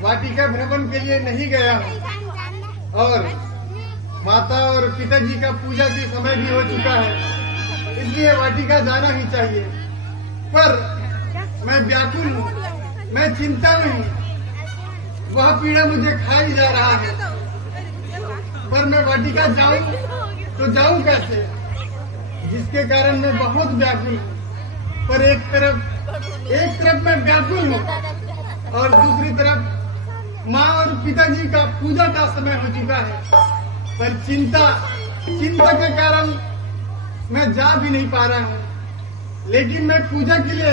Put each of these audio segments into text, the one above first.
वाटिका भ्रमण के लिए नहीं गया हूँ और माता और पिताजी का पूजा के समय भी हो चुका है, इसलिए वाटिका जाना ही चाहिए। पर मैं व्याकुल हूँ, मैं चिंता में हूँ, वह पीड़ा मुझे खा ही जा रहा है। पर मैं वाटिका जाऊं तो जाऊं कैसे, जिसके कारण मैं बहुत व्याकुल हूँ। पर एक तरफ मैं व्याकुल हूँ और दूसरी तरफ माँ और पिताजी का पूजा का समय हो चुका है। पर चिंता के कारण मैं जा भी नहीं पा रहा हूँ। लेकिन मैं पूजा के लिए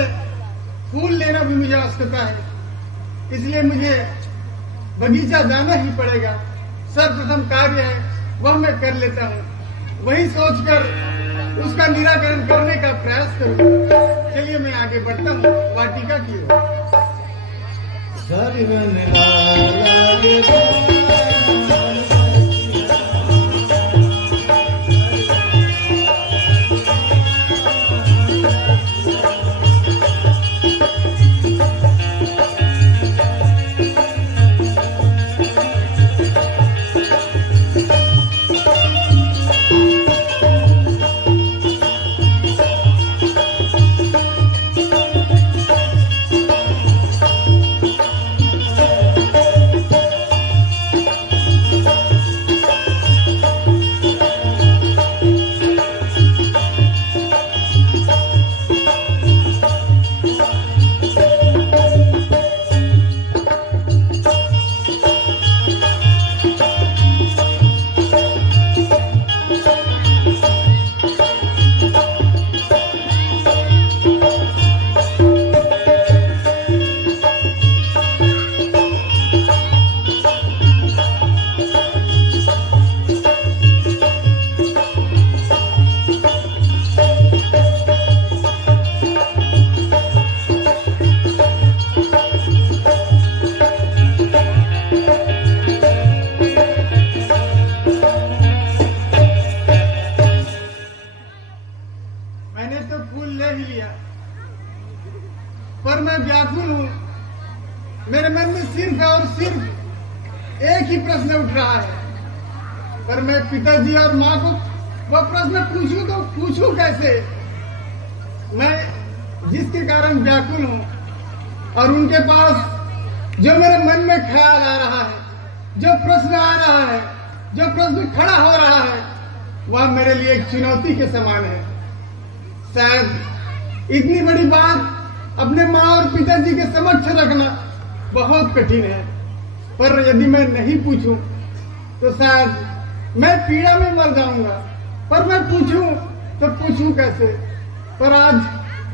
फूल लेना भी मुझे आवश्यकता है, इसलिए मुझे बगीचा जाना ही पड़ेगा। सर्वप्रथम कार्य है वह मैं कर लेता हूँ, वही सोचकर उसका निराकरण करने का प्रयास करूँ। चलिए मैं आगे बढ़ता हूँ वाटिका की ओर। पर मैं व्याकुल हूँ। मेरे मन में सिर्फ और सिर्फ एक ही प्रश्न उठ रहा है, पर मैं पिताजी और माँ को वह प्रश्न पूछूं तो पूछूं कैसे। मैं जिसके कारण व्याकुल हूँ और उनके पास जो मेरे मन में ख्याल आ रहा है, जो प्रश्न आ रहा है, जो प्रश्न खड़ा हो रहा है, वह मेरे लिए एक चुनौती के समान है। शायद इतनी बड़ी बात अपने माँ और पिताजी के समक्ष रखना बहुत कठिन है, पर यदि मैं नहीं पूछूं तो शायद मैं पीड़ा में मर जाऊंगा। पर मैं पूछूं तो पूछूं कैसे। पर आज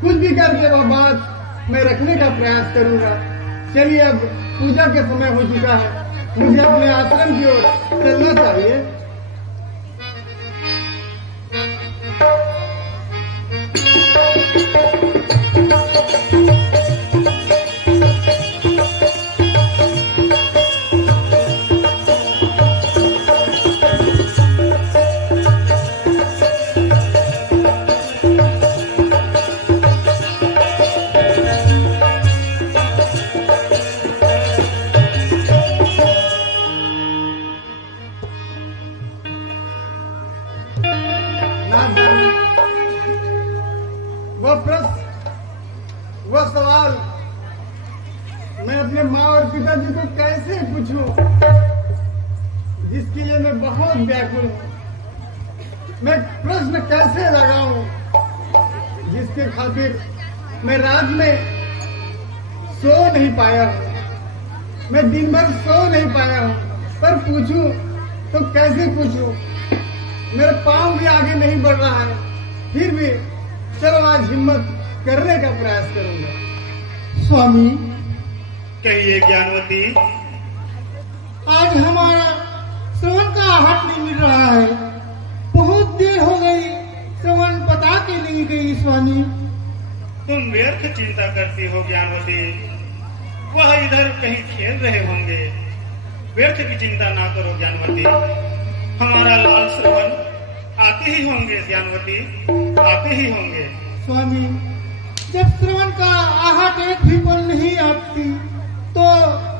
कुछ भी करके वह बात मैं रखने का प्रयास करूंगा। चलिए अब पूजा के समय हो चुका है, मुझे अपने आश्रम की ओर चलना चाहिए। वह सवाल मैं अपने माँ और पिताजी को कैसे पूछूं, जिसके लिए मैं बहुत व्याकुल हूँ। मैं प्रश्न कैसे लगाऊं, जिसके खातिर मैं रात में सो नहीं पाया हूँ, मैं दिन भर सो नहीं पाया हूँ, पर पूछूं तो कैसे पूछूं? मेरा पांव भी आगे नहीं बढ़ रहा है, फिर भी चलो आज हिम्मत करने का प्रयास करूंगा। स्वामी, कहिए ज्ञानवती। आज हमारा श्रवण का आहट नहीं मिल रहा है। बहुत देर हो गई, श्रवण बता के नहीं गई। स्वामी, तुम व्यर्थ चिंता करती हो ज्ञानवती, वह इधर कहीं खेल रहे होंगे। व्यर्थ की चिंता ना करो ज्ञानवती, हमारा लाल श्रवण आते ही होंगे ज्ञानवती, आते ही होंगे। स्वामी, जब श्रवण का आहट एक भी पल नहीं आती तो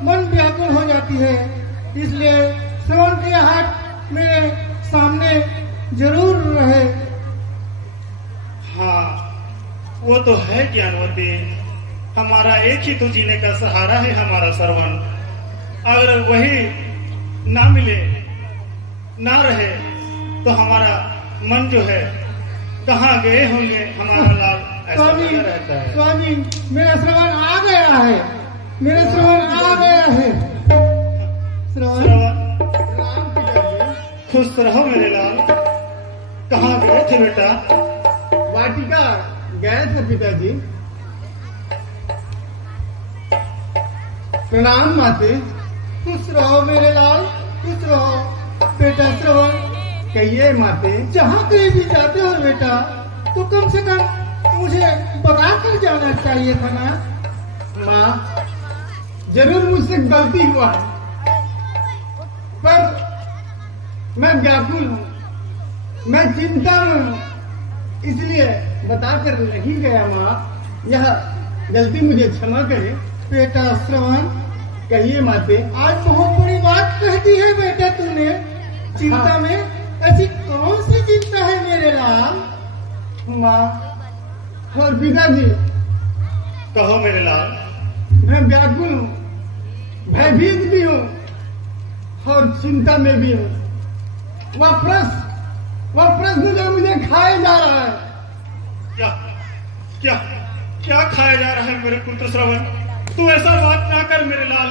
मन व्याकुल हो जाती है, इसलिए श्रवण की आहट मेरे सामने जरूर रहे। हाँ, वो तो है ज्ञानवती, हमारा एक ही तो जीने का सहारा है हमारा श्रवण। अगर वही ना मिले, ना रहे, तो हमारा मन जो है कहाँ गए होंगे हमारा लाल, ऐसा स्वामी, लगा रहता है। स्वामी, मेरा श्रवण आ गया है, मेरा श्रवण आ गया है। श्रवण, श्रवण, राम पिताजी, खुश रहो मेरे लाल। कहाँ गए थे बेटा? वाटिका गए थे पिताजी। प्रणाम माते। खुश रहो मेरे लाल, खुश रहो। बेटा श्रवण, कहिए माते। जहाँ कहीं भी जाते हो बेटा, तो कम से कम मुझे बता कर जाना चाहिए था ना। माँ, जरूर मुझसे गलती हुआ है, पर मैं व्याकुल हूँ, मैं चिंता में हूँ, इसलिए बताकर नहीं गया। माँ, यह गलती मुझे क्षमा करे। बेटा श्रवण, कहिए माते। आज बहुत बड़ी बात कह दी है बेटा तूने। चिंता में ऐसी कौन सी चिंता है मेरे लाल? माँ और पिताजी, कहो मेरे लाल। मैं व्याकुल हूँ, भयभीत भी हूँ और चिंता में भी हूँ। वह प्रश्न जो मुझे खाए जा रहा है। क्या क्या क्या खाया जा रहा है मेरे पुत्र श्रवण? तू ऐसा बात ना कर मेरे लाल।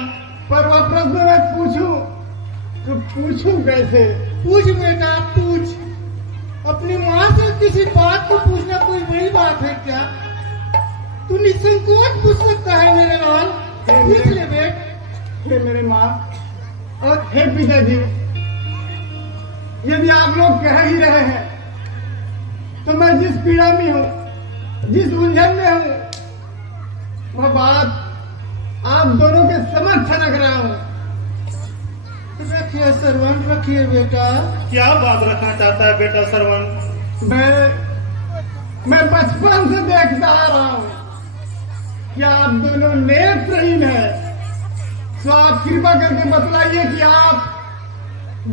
पर वह प्रश्न मैं पूछूं तो पूछूं कैसे? पूछ बेटा पूछ। अपनी माँ से किसी बात को पूछना कोई बड़ी बात है क्या? तू निसंकोच पूछ सकता है मेरे लाल, पूछ ले बेट। हे मेरे माँ और हे पिताजी, यदि आप लोग कह ही रहे हैं तो मैं जिस पीड़ा में हूँ, जिस उलझन में हूँ, वह बात आप दोनों के समक्ष रख रहा हूँ। रखिए श्रवण, रखिए बेटा। क्या बात रखना चाहता है बेटा श्रवण? मैं बचपन से देखता आ रहा हूँ कि आप दोनों नेत्रहीन हैं। तो आप कृपा करके बतलाइए कि आप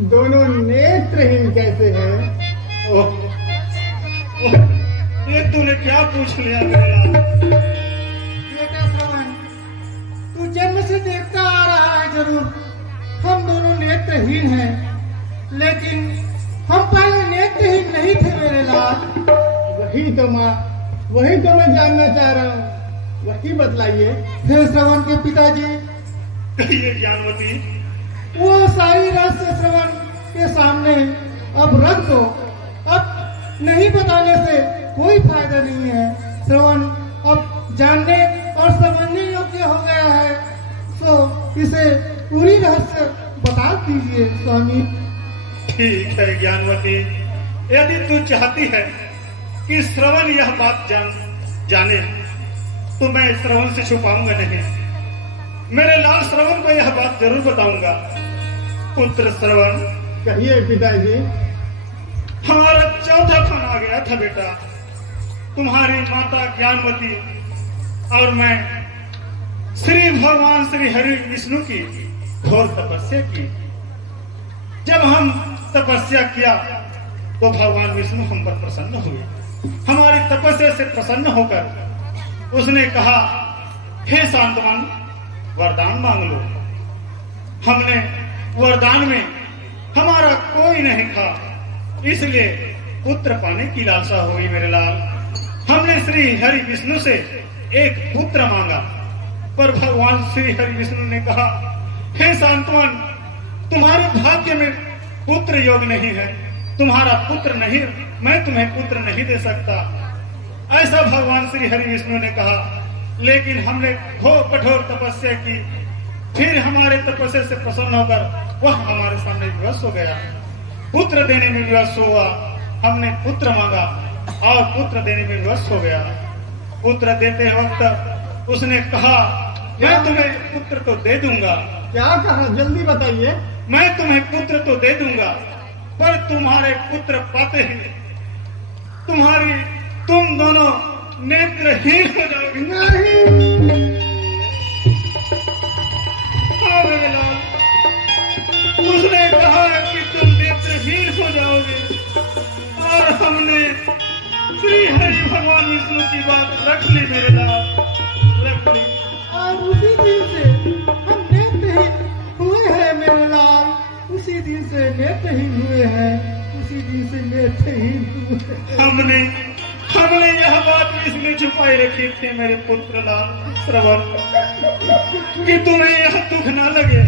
दोनों नेत्रहीन कैसे हैं? ओह, ये तूने क्या पूछ लिया मेरे लाल? बेटा श्रवण, तू जन्म से देखता आ रहा है जरूर हम दोनों नेत्रहीन हैं, लेकिन हम पहले नेत्रहीन नहीं थे मेरे लाल। वही तो माँ, वही तो मैं जानना चाह रहा हूँ, वही बतलाइए। हे श्रवण के पिताजी, कहिए ज्ञानवती। वो सारी रहस्य श्रवण के सामने अब रख दो। अब नहीं बताने से कोई फायदा नहीं है। श्रवण अब जानने और समझने योग्य हो गया है, तो इसे पूरी रहस्य बता दीजिए स्वामी। ठीक है ज्ञानवती, यदि तू चाहती है कि श्रवण यह बात जाने, तो मैं श्रवण से छुपाऊंगा नहीं। मेरे लाल श्रवण को यह बात जरूर बताऊंगा। पुत्र श्रवण, कहिए पिताजी। हमारा चौथा फोन आ गया था बेटा। तुम्हारी माता ज्ञानवती और मैं श्री भगवान श्री हरि विष्णु की घोर तपस्या की। जब हम तपस्या किया तो भगवान विष्णु हम पर प्रसन्न हुए। हमारी तपस्या से प्रसन्न होकर उसने कहा, हे शांतमन, वरदान मांग लो। हमने वरदान में हमारा कोई नहीं था, इसलिए पुत्र पाने की लालसा हुई मेरे लाल। हमने श्री हरि विष्णु से एक पुत्र मांगा, पर भगवान श्री हरि विष्णु ने कहा, हे सांत्वन, तुम्हारे भाग्य में पुत्र योग नहीं है, तुम्हारा पुत्र नहीं, मैं तुम्हें पुत्र नहीं दे सकता। ऐसा भगवान श्री हरि विष्णु ने कहा। लेकिन हमने घोर कठोर तपस्या की, फिर हमारे तपस्या से प्रसन्न होकर वह हमारे सामने विवश हो गया, पुत्र देने में विवश हुआ। हमने पुत्र मांगा और पुत्र देने में विवश हो गया। पुत्र देते वक्त उसने कहा, मैं तुम्हें पुत्र तो दे दूंगा। क्या कहा, जल्दी बताइए। मैं तुम्हें पुत्र तो दे दूंगा, पर तुम्हारे पुत्र पाते ही तुम दोनों नेत्रहीन हो जाओगे। नहीं, हाँ मेरे लाल, उसने कहा कि तुम नेत्रहीन हो जाओगे, और हमने श्री हरि भगवान विष्णु की बात रख ली मेरे लाल, रख ली। और उसी दिन से हम नेत्रहीन हुए हैं मेरे लाल, उसी दिन से नेत्रहीन हुए हैं, उसी दिन से नेत्रहीन हुए हैं। हमने यह बात इसलिए छुपाई रखी थी मेरे पुत्र लाल श्रवण, कि तुम्हें यह दुख ना लगे,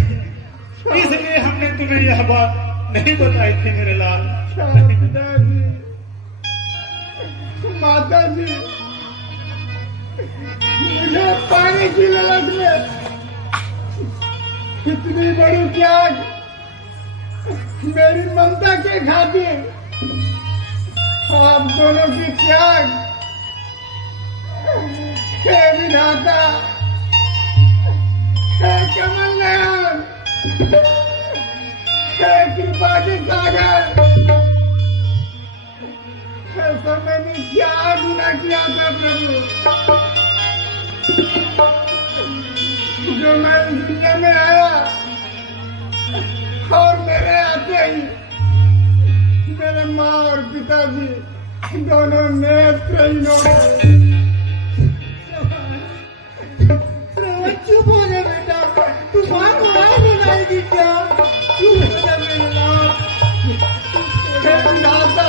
इसलिए हमने तुम्हें यह बात नहीं बताई थी मेरे लाल। पिताजी, माता जी, मुझे पानी की लालच में इतनी बड़ी त्याग, मेरी ममता के खातिर आप दोनों की त्याग, हे विधाता, हे कमल नयन, हे कृपा के सागर, ऐसा मैंने क्या गुनाह किया था प्रभु, जो मैं दुनिया में आया और मेरे आते ही मेरे माँ और पिताजी दोनों नेत्रहीन हो गए। चुप हो जा बेटा, तूफान आए बुलाएगी क्या? चुप हो जा मेरे लाल। हे विधाता,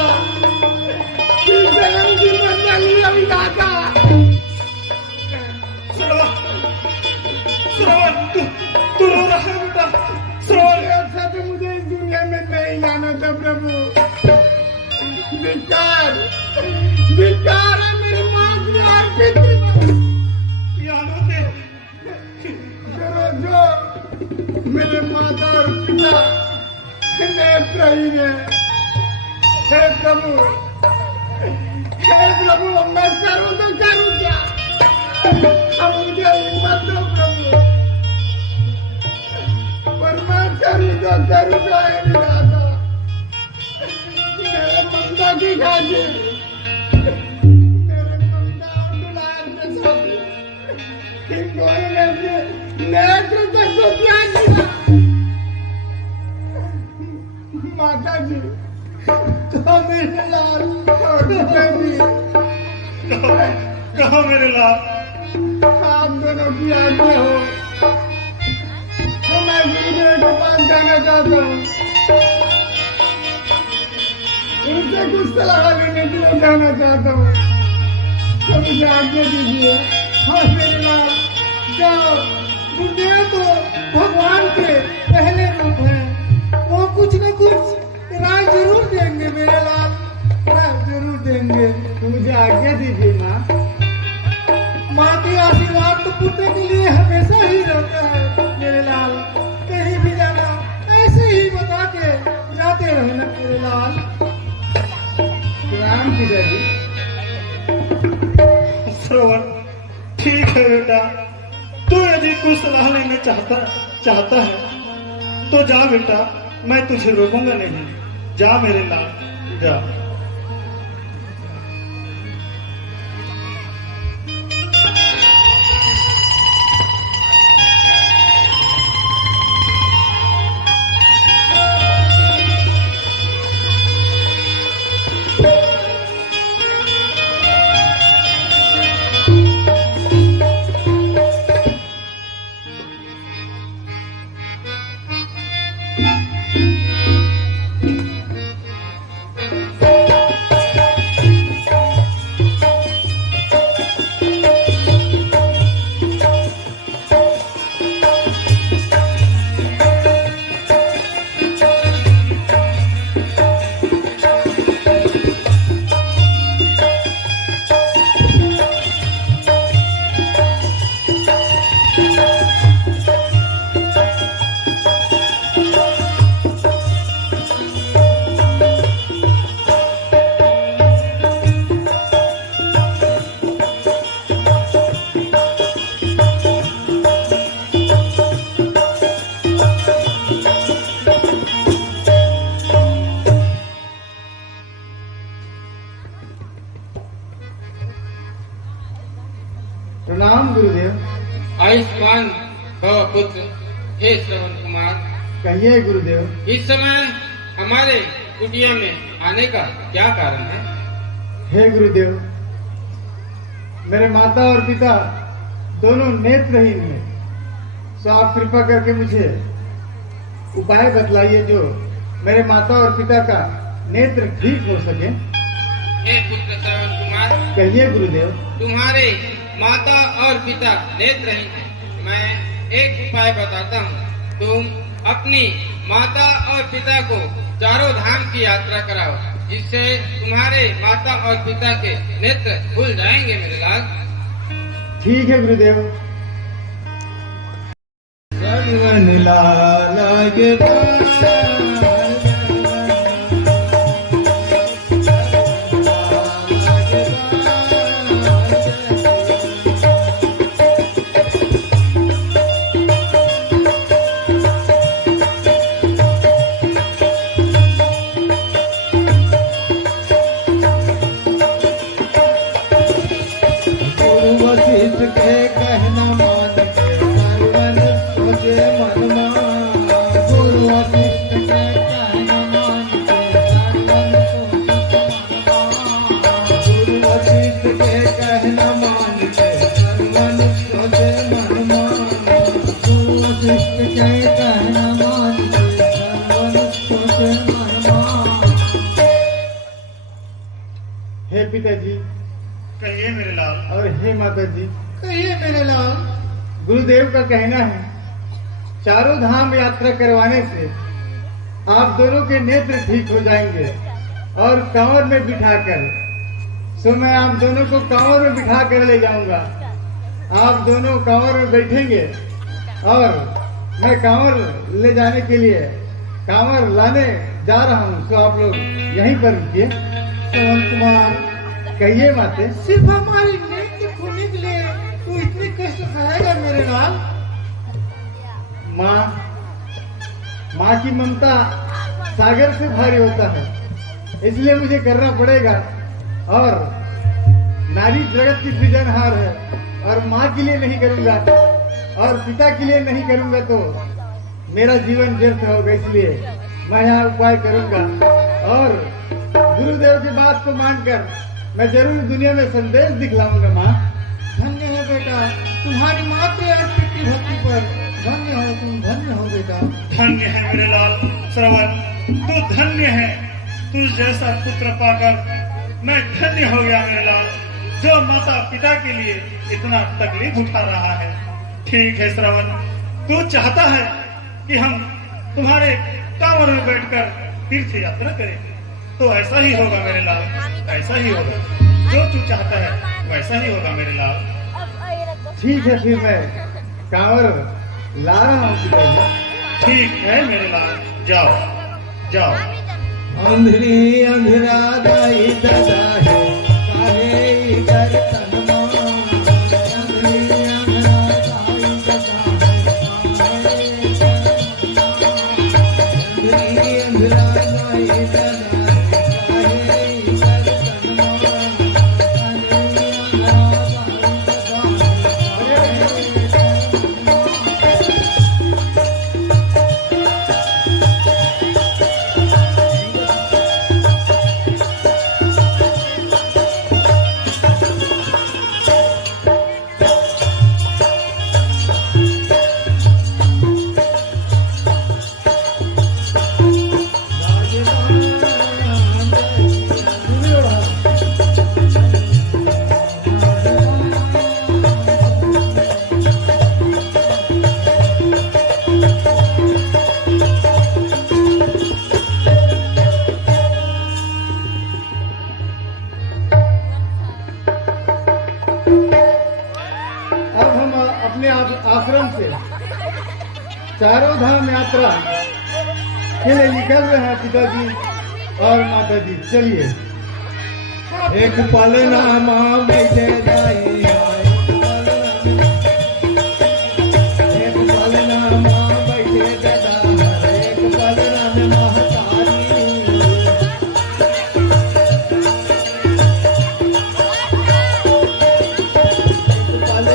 इस जन्म की मंजली है विधाता। श्रवण, तू रो रहा है बेटा? श्रवण, अच्छा तो मुझे इस दुनिया में नहीं लाना था प्रभु। धिक्कार, धिक्कार है मेरी माँ की और पितृ जो मेरे माता और पिता नेत्रहीन है। हे प्रभु, अब मैं करूं तो करूं क्या? अब मुझे हिम्मत दो प्रभु, पर मैं करूं तो करूं क्या? है विधाता, मेरे ममता की खातिर, मेरे ममता और दुलार के साथ इन दोनों ने अपने नेत्र तक को त्याग दिया। माता जी, कहो मेरे लाल, और पिताजी, कहो मेरे लाल, आप दोनों की आज्ञा हो तो मैं गुरुदेव के पास जाना चाहता हूँ, उनसे कुछ सलाह लेने के लिए जाना चाहता हूँ, तो मुझे आज्ञा दीजिए। हाँ मेरे लाल, जाओ। गुरुदेव तो भगवान के पहले रूप हैं, वो कुछ न कुछ राय जरूर देंगे मेरे लाल, राय जरूर देंगे। तो मुझे आज्ञा दीजिए माँ। माँ के आशीर्वाद तो पुत्र के लिए हमेशा ही रहता है मेरे लाल। कहीं भी जाना ऐसे ही बता के जाते रहना मेरे लाल। राम पिताजी। श्रवण, ठीक है बेटा, तू यदि कुछ सलाह लेना चाहता है तो जा बेटा, मैं तुझे रोकूंगा नहीं। जा मेरे लाल, जा। प्रणाम गुरुदेव। आयुष्मान भव पुत्र। हे श्रवण कुमार, कहिए गुरुदेव। इस समय हमारे कुटिया में आने का क्या कारण है? हे गुरुदेव, मेरे माता और पिता दोनों नेत्रहीन हैं, तो आप कृपा करके मुझे उपाय बतलाइए जो मेरे माता और पिता का नेत्र ठीक हो सके। हे पुत्र श्रवण कुमार, कहिए गुरुदेव। तुम्हारे माता और पिता नेत्रहीन हैं। मैं एक उपाय बताता हूँ। तुम अपनी माता और पिता को चारों धाम की यात्रा कराओ, जिससे तुम्हारे माता और पिता के नेत्र खुल जाएंगे मेरे लाल। ठीक है गुरुदेव। सर्वन लाल के हे पिताजी कहिए मेरे लाल। और हे माता जी, कहिए मेरे लाल। गुरुदेव का कहना है चारों धाम यात्रा करवाने से आप दोनों के नेत्र ठीक हो जाएंगे और कांवर में बिठाकर, सो मैं आप दोनों को कांवर में बिठा कर ले जाऊंगा। आप दोनों कांवर में बैठेंगे और मैं कांवर ले जाने के लिए कांवर लाने जा रहा हूँ, सो आप लोग यहीं पर रुकिए। श्रवण कुमार, कहिए माते। सिर्फ हमारी नेत्र खोने के लिए तू इतने कष्ट सहेगा मेरे लाल? माँ की ममता सागर से भारी होता है, इसलिए मुझे करना पड़ेगा। और नारी जगत की सृजनहार है, और माँ के लिए नहीं करूंगा और पिता के लिए नहीं करूंगा तो मेरा जीवन व्यर्थ होगा। इसलिए मैं यहाँ उपाय करूंगा और गुरुदेव की बात को मानकर मैं जरूर दुनिया में संदेश दिखलाऊंगा। माँ धन्य है बेटा, तुम्हारी मातृ और पितृ भक्ति पर धन्य हो तुम, धन्य हो बेटा। धन्य है मेरे लाल श्रवण, तू धन्य है। तू जैसा पुत्र पाकर मैं धन्य हो गया मेरे लाल, जो माता पिता के लिए इतना तकलीफ उठा रहा है। ठीक है श्रवण, तू चाहता है कि हम तुम्हारे कांवर में बैठकर तीर्थ यात्रा करें, तो ऐसा ही होगा मेरे लाल, ऐसा ही होगा। जो तू चाहता है वैसा ही होगा मेरे लाल। ठीक है, फिर मैं कांवर ला रहा हूँ पिताजी। ठीक है मेरे लाल, जाओ जाओ। अंधरी अंधरा दाई दादा है काहे कर तनमा, अंधरी अंधरा दाई दादा है, अंधरी अंधरा दाई दादा आश्रम से चारों धाम यात्रा के लिए निकल रहे हैं पिताजी और माता जी। चलिए। एक पल नामा बैठे जाई, एक पल नामा बैठे दादा, एक पल नाम महतारी, एक पल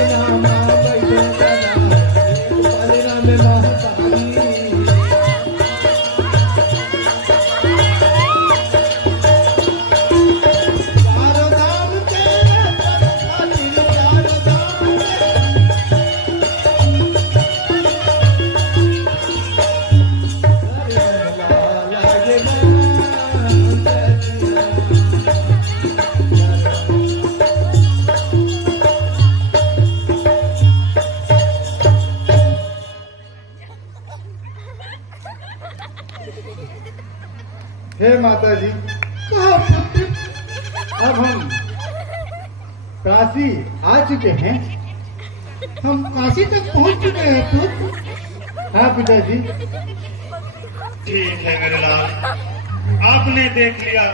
हे माता जी, कहो पुत्र। अब हम काशी आ चुके हैं। हम काशी तक पहुंच चुके हैं पुत्र। हाँ पिताजी। ठीक है मेरे लाल, आपने देख लिया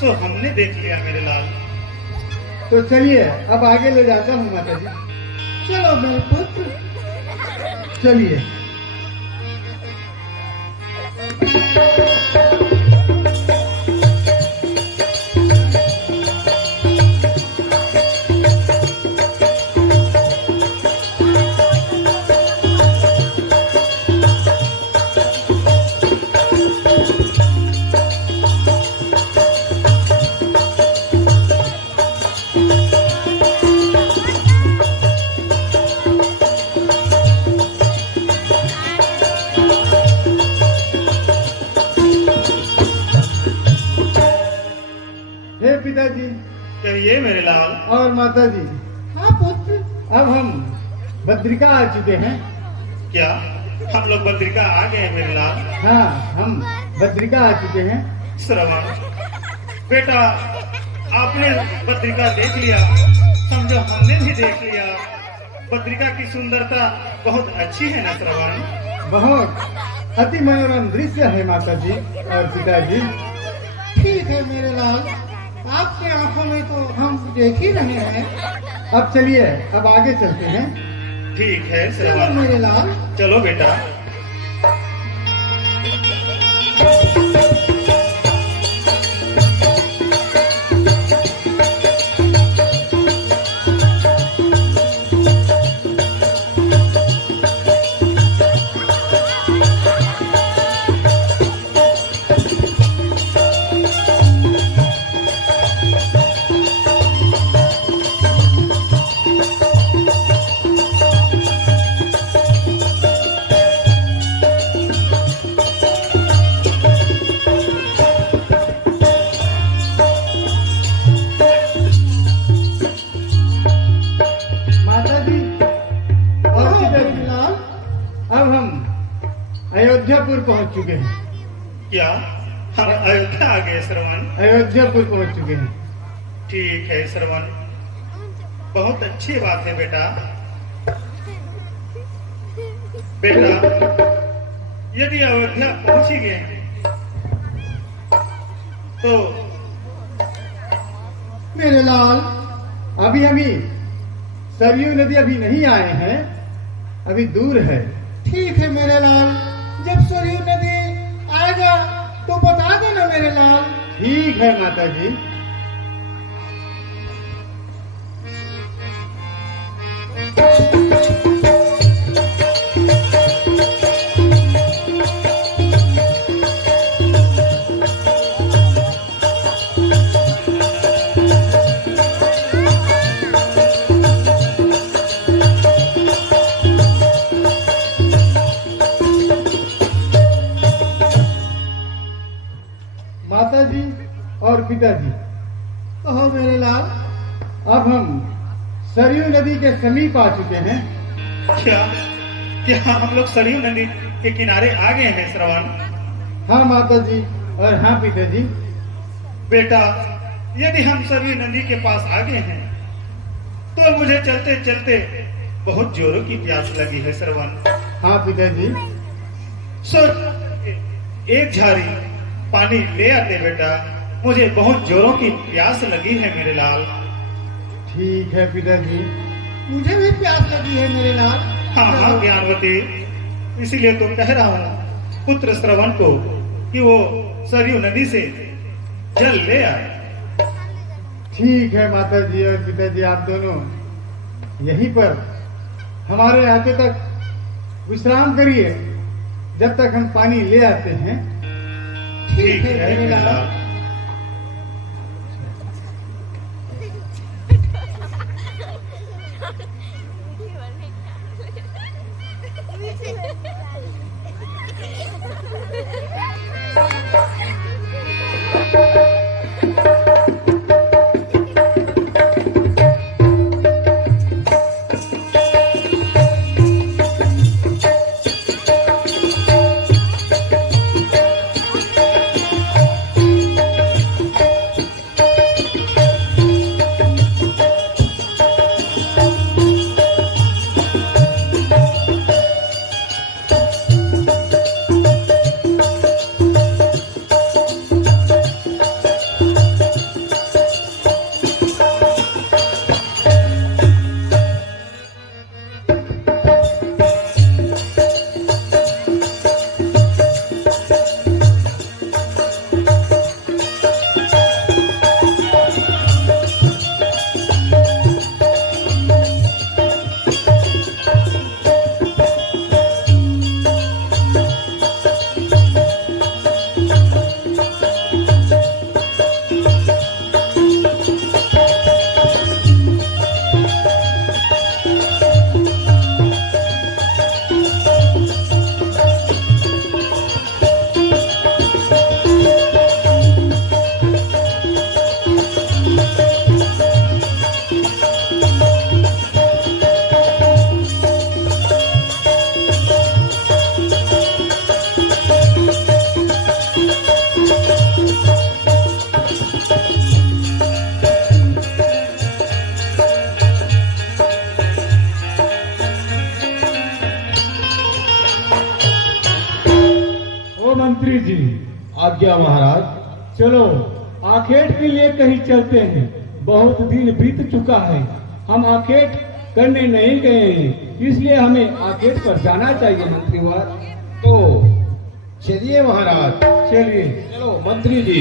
सो हमने देख लिया मेरे लाल। तो चलिए अब आगे ले जाता हूँ माता जी। चलो मेरे पुत्र। चलिए। हे पिताजी कहिए मेरे लाल। और माता जी, हाँ पुत्र। अब हम बद्रिका आ चुके हैं। क्या हम लोग बद्रिका आ गए मेरे लाल? हाँ, हम बद्रिका आ चुके हैं। श्रवण बेटा, आपने बद्रिका देख लिया, समझो हमने भी देख लिया। बद्रिका की सुंदरता बहुत अच्छी है ना श्रवण? बहुत अति मनोरम दृश्य है माता जी और पिताजी। ठीक है मेरे लाल, आपकी आंखों में तो हम देख ही रहे हैं। अब चलिए, अब आगे चलते हैं। ठीक है चलो श्रवण, मेरे लाल। चलो बेटा। माता जी और कहो मेरे पिताजी, लाल। अब हम अयोध्यापुर पहुंच चुके हैं। क्या हम अयोध्या आ गए श्रवण? अयोध्यापुर पहुंच चुके हैं। ठीक है श्रवण, बहुत अच्छी बात है बेटा। बेटा, यदि अयोध्या पहुंच ही गए तो मेरे लाल, अभी सरयू नदी अभी नहीं आए हैं, अभी दूर है। ठीक है मेरे लाल, जब सरयू नदी आएगा तो बता देना मेरे लाल। ठीक है माता जी। माता जी और पिताजी, कहो मेरे लाल। अब हम सरयू नदी के समीप आ चुके हैं। क्या क्या हम लोग सरयू नदी के किनारे आ गए हैं श्रवण? हाँ माता जी और हाँ पिताजी। बेटा, यदि हम सरयू नदी के पास आ गए हैं तो मुझे चलते चलते बहुत जोरों की प्यास लगी है श्रवण। हाँ पिताजी। सो एक झाड़ी पानी ले आते बेटा, मुझे बहुत जोरों की प्यास लगी है मेरे लाल। ठीक है पिताजी। मुझे भी प्यास लगी है मेरे लाल। हाँ हाँ ज्ञानवती, इसीलिए तो कह रहा हूँ पुत्र श्रवण को कि वो सरयू नदी से जल ले आए। ठीक है माता जी और पिताजी, आप दोनों यहीं पर हमारे आते तक विश्राम करिए जब तक हम पानी ले आते हैं। ठीक है मेरे लाल। मंत्री जी। आज्ञा महाराज। चलो आखेट के लिए कहीं चलते हैं, बहुत दिन बीत चुका है, हम आखेट करने नहीं गए हैं, इसलिए हमें आखेट पर जाना चाहिए मंत्रीवर। तो चलिए महाराज। चलिए। चलो मंत्री जी।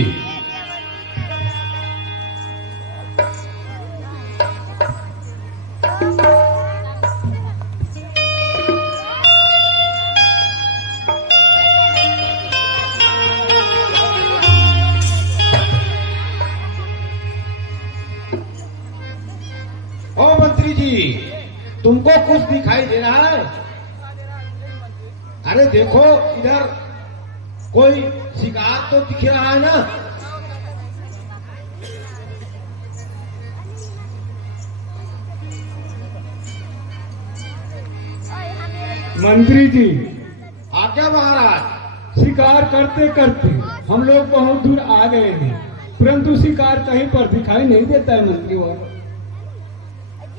ओ मंत्री जी, तुमको कुछ दिखाई दे रहा है? अरे देखो इधर कोई शिकार तो दिख रहा है ना? मंत्री जी। आज्ञा महाराज। शिकार करते करते हम लोग बहुत दूर आ गए हैं, परंतु शिकार कहीं पर दिखाई नहीं देता है मंत्रीवर।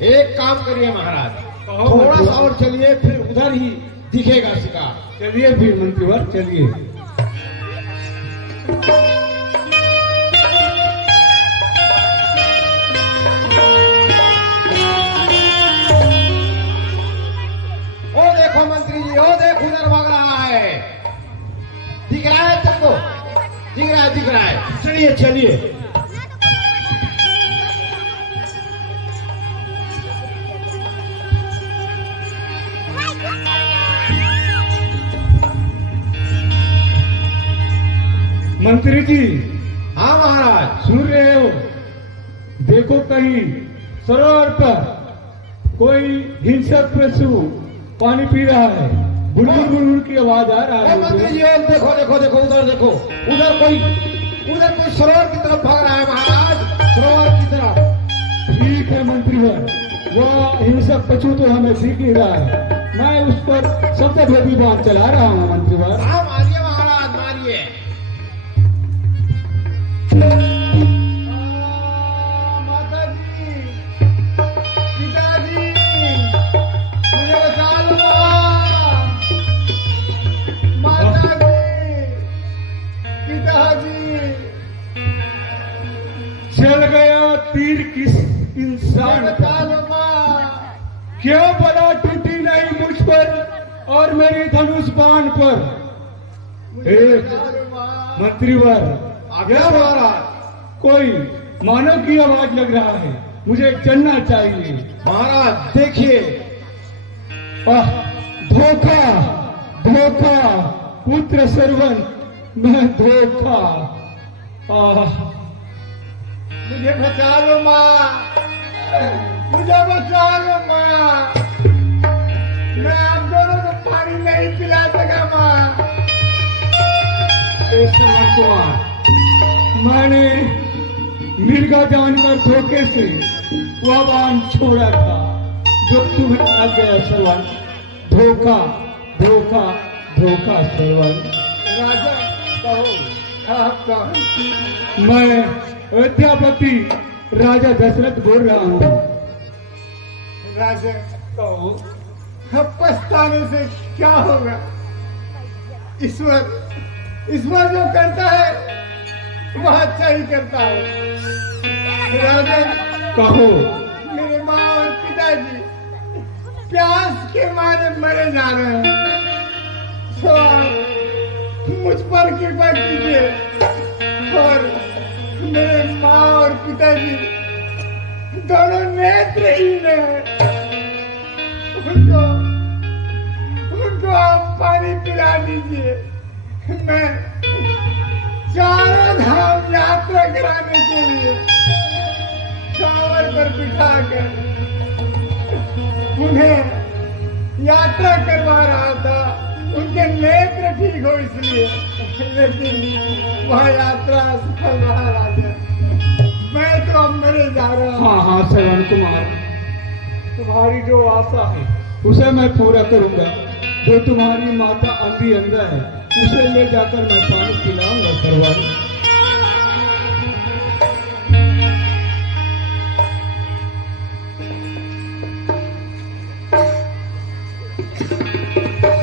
एक काम करिए महाराज, थोड़ा सा और चलिए, फिर उधर ही दिखेगा शिकार। चलिए फिर मंत्रीवर, चलिए। ओ देखो मंत्री जी, ओ देखो उधर भाग रहा है। दिख रहा है तुमको? दिख रहा है, दिख रहा है। चलिए चलिए। मंत्री जी। हाँ महाराज। सुन रहे हो? देखो कहीं सरोवर पर कोई हिंसक पशु पानी पी रहा है, बुलबुल बुलबुल की आवाज आ रहा है। मंत्री जी और देखो देखो देखो उधर देखो, उधर कोई सरोवर की तरफ भाग रहा है महाराज, सरोवर की तरफ। ठीक है मंत्रीवर, वह हिंसक पशु तो हमें दिख ही रहा है, मैं उस पर शब्दभेदी बाण चला रहा हूँ मंत्रीवर। हाँ मारिए महाराज, मारिए। माता जी, पिताजी, मुझे बचा लो। माता जी, पिताजी, चल गया तीर किस मुझे इंसान बचा का, लो माँ। क्यों बला टूटी नहीं मुझ पर और मेरी धनुष बाण पर। मुझे ए, बचा लो माँ। मंत्रीवर, आज्ञा महाराज। कोई मानव की आवाज लग रहा है, मुझे चलना चाहिए। महाराज देखिए। आह, धोखा धोखा, पुत्र सरवन मैं धोखा। मुझे बचा लो माँ, मुझे बचा लो माँ। मैं आप दोनों को पानी नहीं पिला सका माँ। श्रवण कुमार, मैंने मिर्गा जानकर धोखे से वह बाण छोड़ा था जो तुम्हें लग गया श्रवण। धोखा धोखा धोखा श्रवण। राजा कहो, आप कहो। मैं अयोध्यापति राजा दशरथ बोल रहा हूँ। राजा कहो, अब पछताने से क्या होगा? ईश्वर जो करता है वह अच्छा ही करता है। राजा कहो। मेरे माँ और पिताजी प्यास के मारे मरे जा रहे हैं, तो आप मुझ पर कृपा कीजिए और मेरे माँ और पिताजी दोनों नेत्रहीन हैं, उनको आप पानी पिला दीजिए। मैं चारों धाम यात्रा कराने के लिए कांवर पर बिठाकर उन्हें यात्रा करवा रहा था, उनके नेत्र ठीक हो इसलिए, लेकिन वह यात्रा सफल रहा राजा। मैं तो अब मरे जा रहा हूँ। हाँ हाँ श्रवण कुमार, तुम्हारी जो आशा है उसे मैं पूरा करूंगा। जो तुम्हारी माता अंधी अंधा है उसे ले जाकर मैं पानी पिलाऊंगा श्रवण।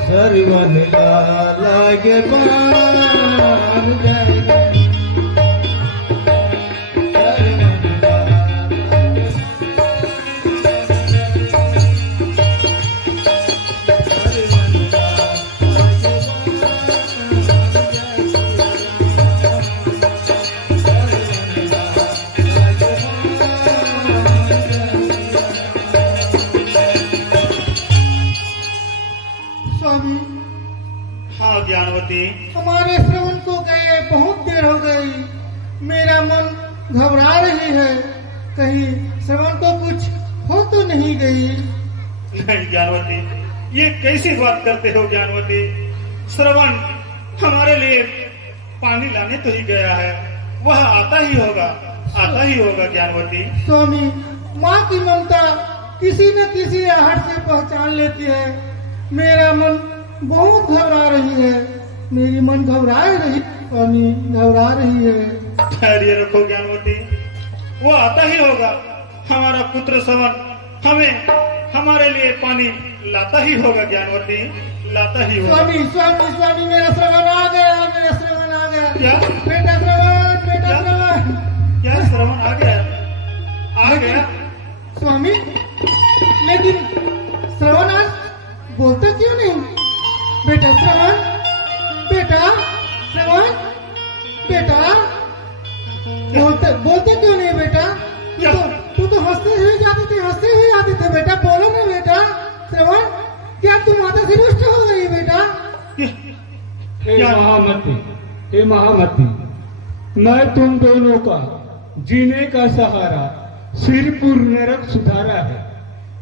सरवन लागे जय जय स्वामी, हाँ ज्ञानवती, हमारे श्रवण को गए बहुत देर हो गई। मेरा मन घबरा रही है, कहीं श्रवण को कुछ हो तो नहीं गई। नहीं ज्ञानवती, ये कैसी बात करते हो ज्ञानवती? श्रवण हमारे लिए पानी लाने तो ही गया है, वह आता ही होगा ज्ञानवती। स्वामी, माँ की ममता किसी न किसी आहट से पहचान लेती है। मेरा मन बहुत घबरा रही है, मेरी मन घबरा रही स्वामी, घबरा रही है। धैर्य रखो ज्ञानवती, वो आता ही होगा। हमारा पुत्र श्रवण हमारे लिए पानी लाता ही होगा ज्ञानवती, लाता ही होगा। स्वामी स्वामी स्वामी, मेरा श्रवण आ गया, मेरा श्रवण आ गया। क्या? बेटा श्रवण, बेटा क्या? श्रवण। क्या श्रवण आ गया? आ गया? स्वामी, लेकिन श्रवण आज बोलता क्यों नहीं? बेटा श्रवण, बेटा श्रवण, बेटा बोलते क्यों नहीं बेटा? तू तो हंसते हुए जाते थे बेटा, बोलो ना बेटा। श्रवण, क्या तू माता से रुष्ट हो गई बेटा? हे महामती, मैं तुम दोनों का जीने का सहारा सिरपुर नरक सुधारा है।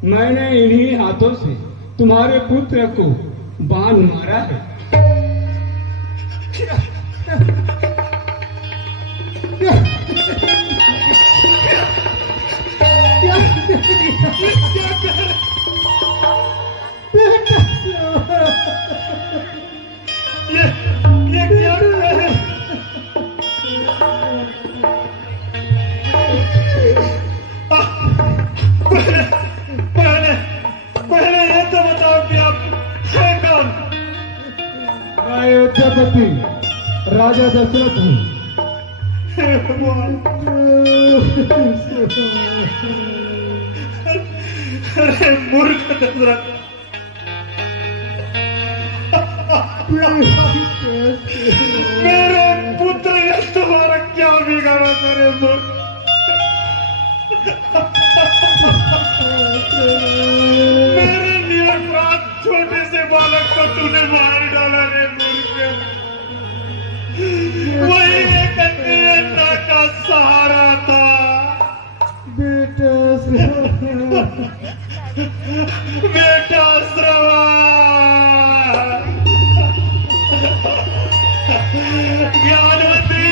मैंने इन्हीं हाथों से तुम्हारे पुत्र को बाण मारा है। ये क्या है? पहले ये तो बताओ कि आप है कौन? मैं अयोध्यापति राजा दशरथ हूँ। हे भगवान, अरे मूर्ख दशरथ, मेरे पुत्र ने तुम्हारा क्या बिगाड़ा? मेरे मूर्ख, मेरे निरपराध छोटे से बालक को तूने मार डाला रे मूर्ख। वही एक अन्यता का सहारा था। बेटा बेटा श्रवण, ज्ञानवती,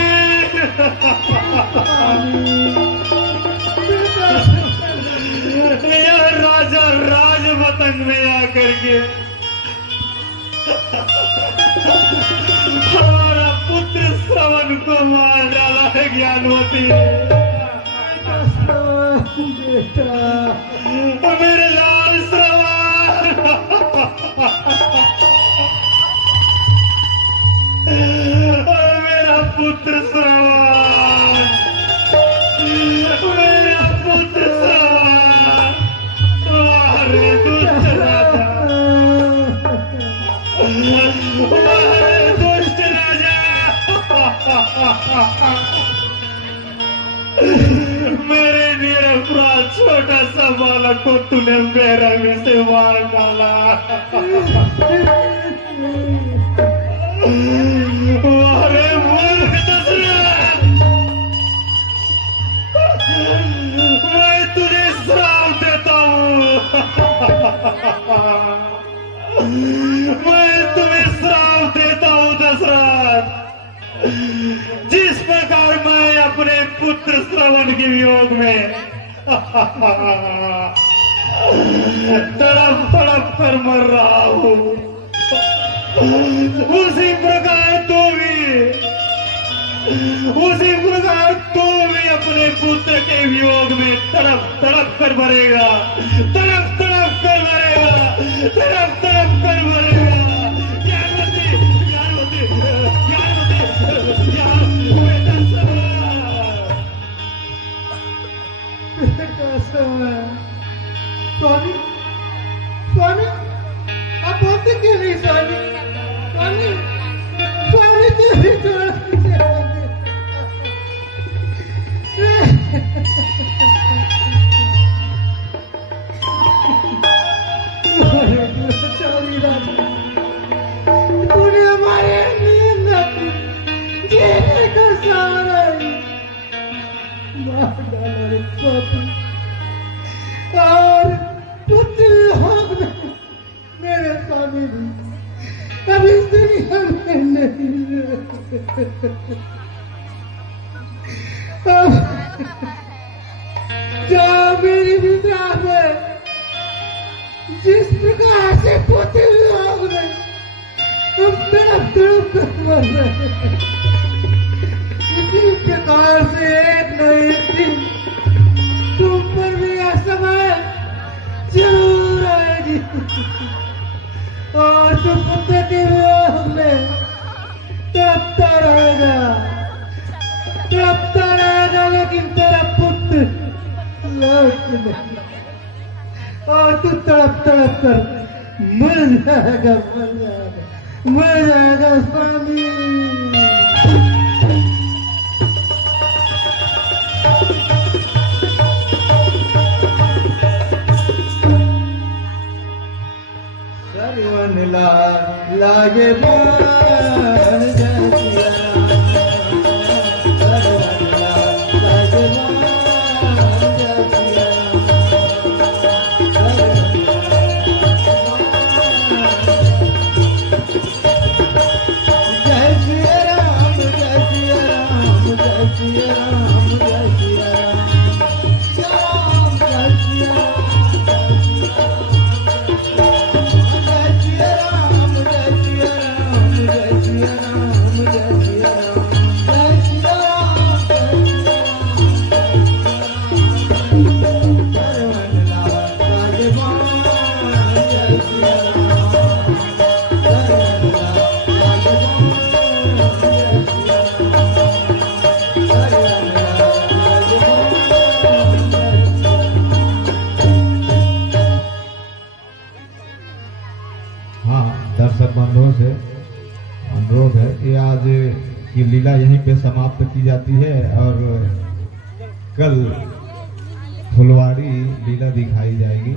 यह राजा राजमतंग में आकर के हमारा पुत्र श्रवण को मार डाला है ज्ञानवती। मेरे लाल श्रवण, मेरा पुत्र श्रवण, मेरा पुत्र श्रवण, अरे दुष्ट राजा, अरे दुष्ट राजा, मेरे निरपराध छोटा सा बालक को तूने बेरंग से मार डाला। अरे मूर्ख दशरथ, मैं तुझे श्राप देता हूँ, मैं तुम्हें श्राप देता हूँ दशरथ। जिस प्रकार मैं अपने पुत्र श्रवण के वियोग में तड़प तड़प कर मर रहा हूँ, उसी प्रकार तू भी अपने पुत्र के वियोग में तड़प तड़प कर मरेगा, तड़प तड़प कर मरेगा, तड़प तड़प कर मरेगा। ज्ञानवती, ज्ञानवती, ज्ञानवती, स्वामी आप बोलते क्यों नहीं स्वामी? स्वामी स्वामी तो ही छोड़ तूने हमारे नींद जीने का सहारा मार डाला रे पापी। और पुत्रलोक में मेरे स्वामी भी अब इस दुनिया में नहीं जो मेरी विद्या में जिस प्रकार से पुत्रलोक में हम तड़प तड़प कर मर रहे हैं, उसी प्रकार से एक न एक दिन तुम पर भी यह समय जरूर आएगी और तुम पुत्र के वियोग में तड़पता रहेगा, लेकिन तेरा पुत्र लौट नहीं और तू तड़प तड़प कर मर जाएगा स्वामी। सर्वन लागे मान जसिया, सर्वन लागे मान जसिया, जय श्री राम जय श्री राम जय श्री राम जय श्री राम जय श्री राम। दर्शक बंधुओं से अनुरोध है कि आज की लीला यहीं पे समाप्त की जाती है और कल फुलवाड़ी लीला दिखाई जाएगी।